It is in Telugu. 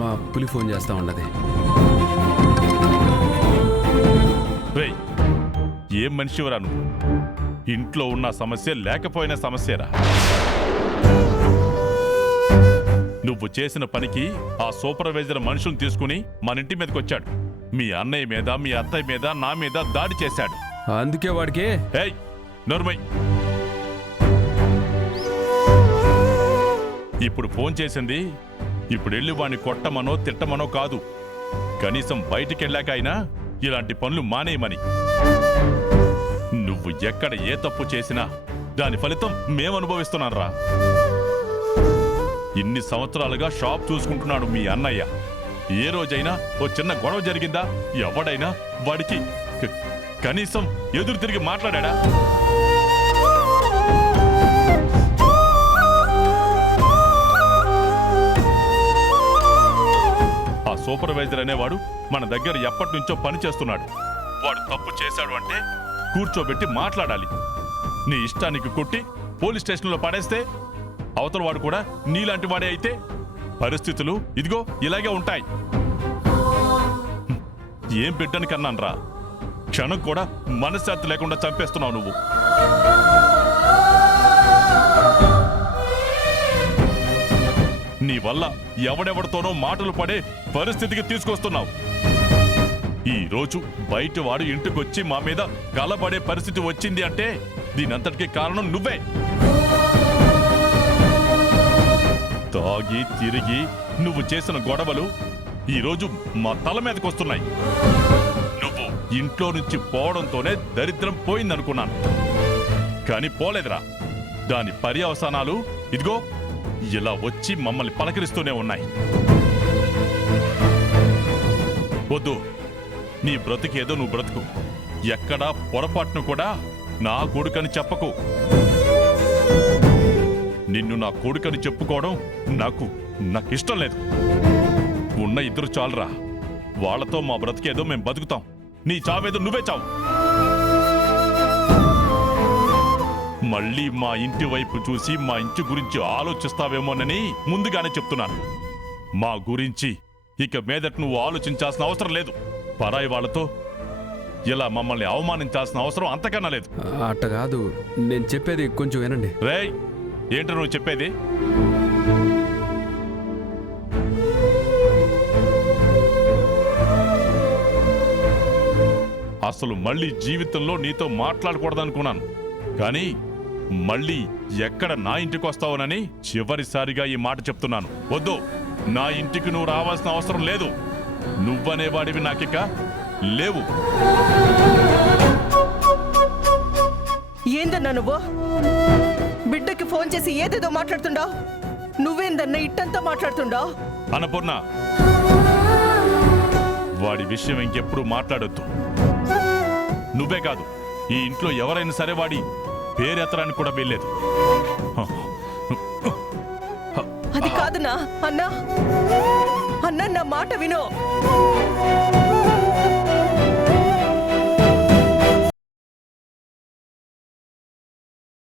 మా పులి ఫోన్ చేస్తా ఉన్నది. ఏం మనిషివరా నువ్వు? ఇంట్లో ఉన్న సమస్య లేకపోయిన సమస్యరా. నువ్వు చేసిన పనికి ఆ సూపర్వైజర్ మనుషులను తీసుకుని మన ఇంటి మీదకి వచ్చాడు. మీ అన్నయ్య మీద, మీ అత్తయ్య మీద, నా మీద దాడి చేశాడు. అందుకే వాడికి నోర్మై. ఇప్పుడు ఫోన్ చేసింది ఇప్పుడు వెళ్ళి వాడిని కొట్టమనో తిట్టమనో కాదు, కనీసం బయటికి వెళ్ళాక అయినా ఇలాంటి పనులు మానేయమని. నువ్వు ఎక్కడ ఏ తప్పు చేసినా దాని ఫలితం మేము అనుభవిస్తున్నారా. ఇన్ని సంవత్సరాలుగా షాప్ చూసుకుంటున్నాడు మీ అన్నయ్య. ఏ రోజైనా ఓ చిన్న గొడవ జరిగిందా? ఎవడైనా వాడికి కనీసం ఎదురు తిరిగి మాట్లాడా? ఆ సూపర్వైజర్ అనేవాడు మన దగ్గర ఎప్పటి నుంచో పని చేస్తున్నాడు. వాడు తప్పు చేశాడు అంటే కూర్చోబెట్టి మాట్లాడాలి. నీ ఇష్టానికి కొట్టి పోలీస్ స్టేషన్లో పడేస్తే అవతల వాడు కూడా నీలాంటి వాడే అయితే పరిస్థితులు ఇదిగో ఇలాగే ఉంటాయి. ఏం బిడ్డని కన్నాన్రా, క్షణం కూడా మనశ్శాంతి లేకుండా చంపేస్తున్నావు నువ్వు. నీ వల్ల ఎవడెవడితోనో మాటలు పడే పరిస్థితికి తీసుకొస్తున్నావు. ఈ రోజు బయట వాడు ఇంటికొచ్చి మా మీద కలబడే పరిస్థితి వచ్చింది అంటే దీనంతటికీ కారణం నువ్వే. తాగి తిరిగి నువ్వు చేసిన గొడవలు ఈరోజు మా తల మీదకి వస్తున్నాయి. నువ్వు ఇంట్లో నుంచి పోవడంతోనే దరిద్రం పోయిందనుకున్నాను, కానీ పోలేదురా. దాని పర్యవసానాలు ఇదిగో ఇలా వచ్చి మమ్మల్ని పలకరిస్తూనే ఉన్నాయి. వద్దు, నీ బ్రతుకేదో నువ్వు బ్రతుకు. ఎక్కడా పొరపాటును కూడా నా కొడుకని చెప్పకు. నిన్ను నా కొడుకని చెప్పుకోవడం నాకు ఇష్టం లేదు. ఉన్న ఇద్దరు చాలురా, వాళ్లతో మా బ్రతికేదో మేము బతుకుతాం. నీ చావేదో నువ్వే చావు. మళ్ళీ మా ఇంటి వైపు చూసి మా ఇంటి గురించి ఆలోచిస్తావేమోనని ముందుగానే చెప్తున్నాను. మా గురించి ఇక మీదట నువ్వు ఆలోచించాల్సిన అవసరం లేదు. పరాయి వాళ్లతో ఇలా మమ్మల్ని అవమానించాల్సిన అవసరం అంతకన్నా లేదు. అట్ట కాదు, నేను చెప్పేది కొంచెం వినండి. రేయ్, ఏంటో నువ్వు చెప్పేది? అసలు మళ్ళీ జీవితంలో నీతో మాట్లాడకూడదనుకున్నాను, కానీ మళ్ళీ ఎక్కడ నా ఇంటికి వస్తావునని చివరిసారిగా ఈ మాట చెప్తున్నాను. వద్దు, నా ఇంటికి నువ్వు రావాల్సిన అవసరం లేదు. నువ్వనేవాడివి నాకిక లేవు. ఏందన్నా నువ్వు? బిడ్డకి ఫోన్ చేసి ఏదేదో మాట్లాడుతుండావు. నువ్వేందన్నా ఇట్టంతా మాట్లాడుతుండావు? అన్నపూర్ణ, వాడి విషయం ఇంకెప్పుడు మాట్లాడొద్దు. నువ్వే కాదు, ఈ ఇంట్లో ఎవరైనా సరే వాడి పేరెత్తడానికి కూడా వీల్లేదు. అది కాదునా అన్నా, అన్నా నా మాట వినో.